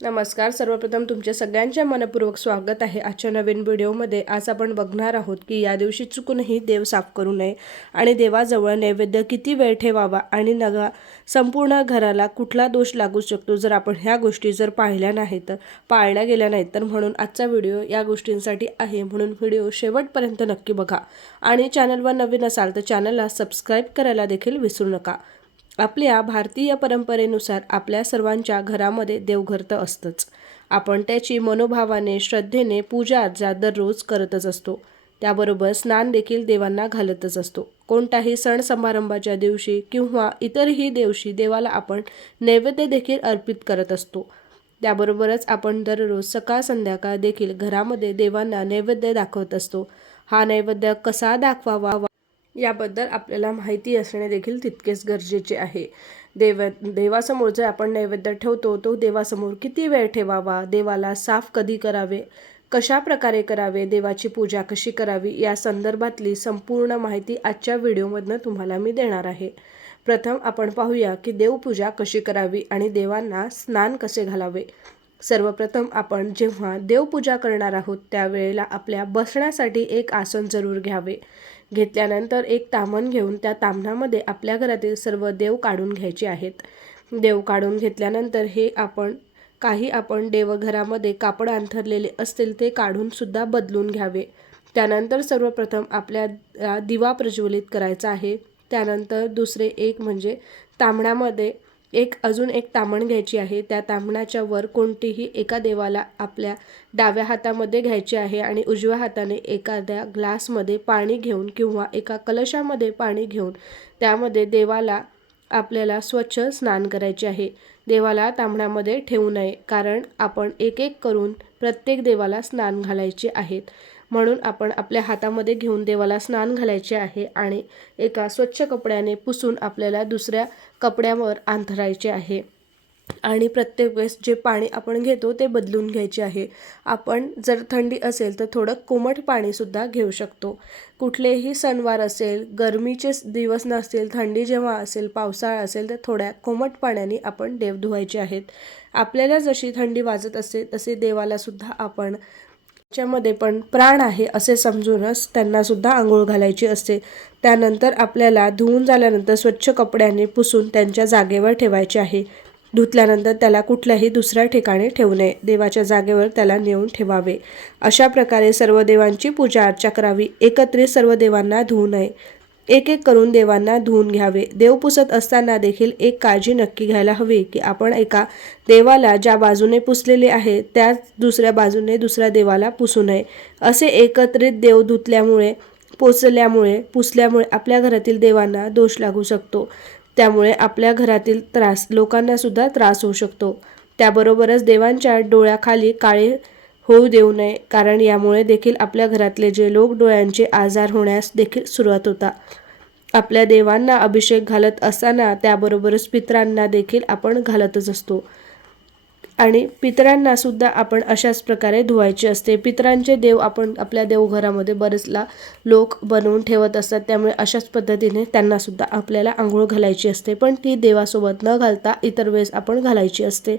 नमस्कार सर्वप्रथम तुमचे सगळ्यांचे मनपूर्वक स्वागत आहे. आजच्या नवीन व्हिडिओमध्ये आज आपण बघणार आहोत की या दिवशी चुकूनही देव साफ करू नये आणि देवाजवळ नैवेद्य किती वेळ ठेवावा आणि नगा संपूर्ण घराला कुठला दोष लागू शकतो जर आपण ह्या गोष्टी जर पाहिल्या नाही तर पाळल्या गेल्या नाहीत तर म्हणून आजचा व्हिडिओ या गोष्टींसाठी आहे. म्हणून व्हिडिओ शेवटपर्यंत नक्की बघा. आणि चॅनलवर नवीन असाल तर चॅनलला सबस्क्राईब करायला देखील विसरू नका. आपल्या भारतीय परंपरेनुसार आपल्या सर्वांच्या घरामध्ये देवघर तर असतंच. आपण त्याची मनोभावाने श्रद्धेने पूजा अर्चा दररोज करतच असतो. त्याबरोबर स्नान देखील देवांना घालतच असतो. कोणताही सण समारंभाच्या दिवशी किंवा इतरही दिवशी देवाला आपण नैवेद्य देखील अर्पित करत असतो. त्याबरोबरच आपण दररोज सकाळ संध्याकाळ देखील घरामध्ये देवांना नैवेद्य दाखवत असतो. हा नैवेद्य कसा दाखवावा? याबद्दल आपल्याला माहिती असणे देखील तितकेच गरजेचे आहे. देव देवासमोर जर आपण नैवेद्य ठेवतो तो देवासमोर किती वेळ ठेवावा? देवाला साफ कधी करावे? कशा प्रकारे करावे? देवाची पूजा कशी करावी? या संदर्भातली संपूर्ण माहिती आजच्या व्हिडिओमधनं तुम्हाला मी देणार आहे. प्रथम आपण पाहूया की देवपूजा कशी करावी आणि देवांना स्नान कसे घालावे? सर्वप्रथम आपण जेव्हा देवपूजा करणार आहोत त्यावेळेला आपल्या बसण्यासाठी एक आसन जरूर घ्यावे. घेतल्यानंतर एक तामण घेऊन त्या तामणामध्ये आपल्या घरातील सर्व देव काढून घ्यायचे आहेत. देव काढून घेतल्यानंतर हे आपण काही आपण देवघरामध्ये कापड अंथरलेले असतील ते काढूनसुद्धा बदलून घ्यावे. त्यानंतर सर्वप्रथम आपल्या दिवा प्रज्वलित करायचा आहे. त्यानंतर दुसरे एक म्हणजे तांबण्यामध्ये एक अजून एक तामण घ्यायची आहे. त्या तामणाच्या वर कोणतीही एका देवाला आपल्या डाव्या हातामध्ये घ्यायचे आहे आणि उजव्या हाताने एखाद्या ग्लासमध्ये पाणी घेऊन किंवा एका कलशामध्ये पाणी घेऊन त्यामध्ये देवाला आपल्याला स्वच्छ स्नान करायचे आहे. देवाला तांबण्यामध्ये ठेवू नये कारण आपण एक एक करून प्रत्येक देवाला स्नान घालायचे आहेत. म्हणून आपण आपल्या हातामध्ये घेऊन देवाला स्नान घालायचे आहे आणि एका स्वच्छ कपड्याने पुसून आपल्याला दुसऱ्या कपड्यावर अंथरायचे आहे. आणि प्रत्येक वेळेस जे पाणी आपण घेतो ते बदलून घ्यायचे आहे. आपण जर थंडी असेल तर थोडं कोमट पाणीसुद्धा घेऊ शकतो. कुठलेही सणवार असेल गरमीचे दिवस नसतील थंडी जेव्हा असेल पावसाळा असेल तर थोड्या कोमट पाण्याने आपण देव धुवायचे आहेत. आपल्याला जशी थंडी वाजत असते तसे देवालासुद्धा आपण त्याच्यामध्ये पण प्राण आहे असे समजूनच त्यांना सुद्धा आंघोळ घालायची असते. त्यानंतर आपल्याला धुवून झाल्यानंतर स्वच्छ कपड्याने पुसून त्यांच्या जागेवर ठेवायचे आहे. धुतल्यानंतर त्याला कुठल्याही दुसऱ्या ठिकाणी ठेवू नये. देवाच्या जागेवर त्याला नेऊन ठेवावे. अशा प्रकारे सर्व देवांची पूजा अर्चा करावी. एकत्रित सर्व देवांना धुवू नये. एक एक करून देवांना धुवून घ्यावे. देव पुसत असताना देखील एक काळजी नक्की घ्यायला हवी की आपण एका देवाला ज्या बाजूने पुसलेले आहे त्याच दुसऱ्या बाजूने दुसऱ्या देवाला पुसू नये. असे एकत्रित देव धुतल्यामुळे पोचल्यामुळे पुसल्यामुळे आपल्या घरातील देवांना दोष लागू शकतो. त्यामुळे आपल्या घरातील त्रास लोकांनासुद्धा त्रास होऊ शकतो. त्याबरोबरच देवांच्या डोळ्याखाली काळे होऊ देऊ नये. कारण यामुळे देखील आपल्या घरातले जे लोक डोळ्यांचे आजार होण्यास देखील सुरुवात होता. आपल्या देवांना अभिषेक घालत असताना त्याबरोबरच पितरांना देखील आपण घालतच असतो. आणि पितरांना सुद्धा आपण अशाच प्रकारे धुवायचे असते. पितरांचे देव आपण आपल्या देवघरामध्ये बरेचला लोक बनवून ठेवत असतात. त्यामुळे अशाच पद्धतीने त्यांना सुद्धा आपल्याला आंघोळ घालायची असते. पण ती देवासोबत न घालता इतर वेळेस आपण घालायची असते.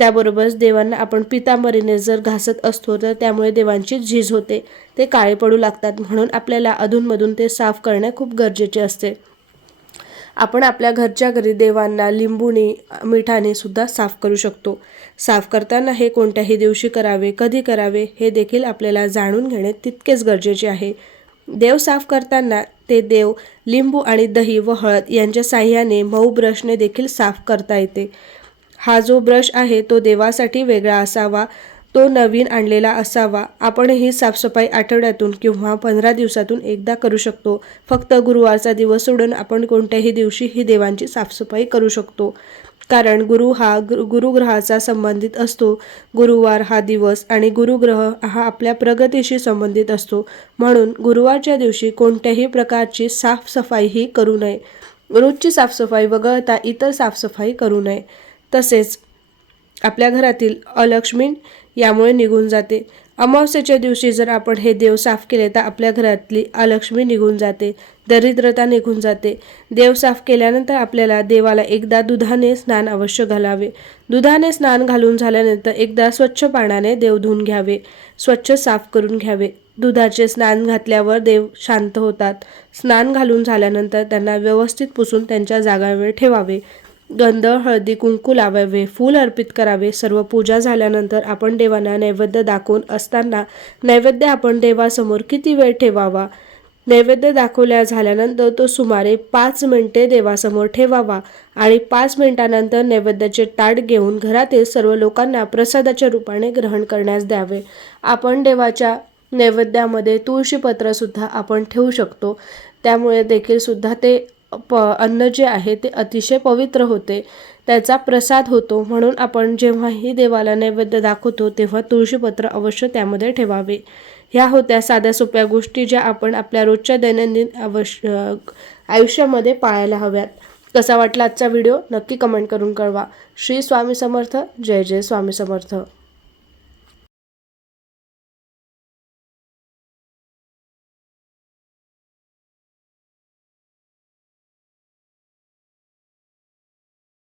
त्याबरोबरच देवांना आपण पितांबरीने जर घासत असतो तर त्यामुळे देवांची झीज होते. ते काळे पडू लागतात. म्हणून आपल्याला अधूनमधून ते साफ करणे खूप गरजेचे असते. आपण आपल्या घरच्या घरी देवांना लिंबूने मिठाने सुद्धा साफ करू शकतो. साफ करताना हे कोणत्याही दिवशी करावे कधी करावे हे देखील आपल्याला जाणून घेणे तितकेच गरजेचे आहे. देव साफ करताना ते देव लिंबू आणि दही व हळद यांच्या साह्याने मऊ ब्रशने देखील साफ करता येते. हा जो ब्रश आहे तो देवासाठी वेगळा असावा तो नवीन आणलेला असावा. आपण ही साफसफाई आठवड्यातून किंवा पंधरा दिवसातून एकदा करू शकतो. फक्त गुरुवारचा दिवस सोडून आपण कोणत्याही दिवशी ही देवांची साफसफाई करू शकतो. कारण गुरु हा गुरु गुरुग्रहाचा संबंधित असतो. गुरुवार हा दिवस आणि गुरुग्रह हा आपल्या प्रगतीशी संबंधित असतो. म्हणून गुरुवारच्या दिवशी कोणत्याही प्रकारची साफसफाई ही करू नये. रोजची साफसफाई वगळता इतर साफसफाई करू नये. तसेच आपल्या घरातील अलक्ष्मी यामुळे निघून जाते. अमावस्येच्या दिवशी जर आपण हे देव साफ केले तर आपल्या घरातली अलक्ष्मी निघून जाते. दरिद्रता निघून जाते. देव साफ केल्यानंतर आपल्याला देवाला एकदा दुधाने स्नान अवश्य घालावे. दुधाने स्नान घालून झाल्यानंतर एकदा स्वच्छ पाण्याने देव धुवून घ्यावे. स्वच्छ साफ करून घ्यावे. दुधाचे स्नान घातल्यावर देव शांत होतात. स्नान घालून झाल्यानंतर त्यांना व्यवस्थित पुसून त्यांच्या जागावर ठेवावे. गंध हळदी कुंकू लावावे फूल अर्पित करावे. सर्व पूजा झाल्यानंतर आपण देवांना नैवेद्य दाखवून असताना नैवेद्य आपण देवासमोर किती वेळ ठेवावा? नैवेद्य दाखवल्या झाल्यानंतर तो सुमारे पाच मिनिटे देवासमोर ठेवावा आणि पाच मिनिटानंतर नैवेद्याचे ताट घेऊन घरातील सर्व लोकांना प्रसादाच्या रूपाने ग्रहण करण्यास द्यावे. आपण देवाच्या नैवेद्यामध्ये तुळशीपत्रसुद्धा आपण ठेवू शकतो. त्यामुळे देखील सुद्धा ते प अन्न जे आहे ते अतिशय पवित्र होते. त्याचा प्रसाद होतो. म्हणून आपण जेव्हाही देवाला नैवेद्य दाखवतो तेव्हा तुळशीपत्र अवश्य त्यामध्ये ठेवावे. ह्या होत्या साध्या सोप्या गोष्टी ज्या आपण आपल्या रोजच्या दैनंदिन अवश्य आयुष्यामध्ये पाळायला हव्यात. कसा वाटला आजचा व्हिडिओ? नक्की कमेंट करून कळवा. श्री स्वामी समर्थ. जय जय स्वामी समर्थ.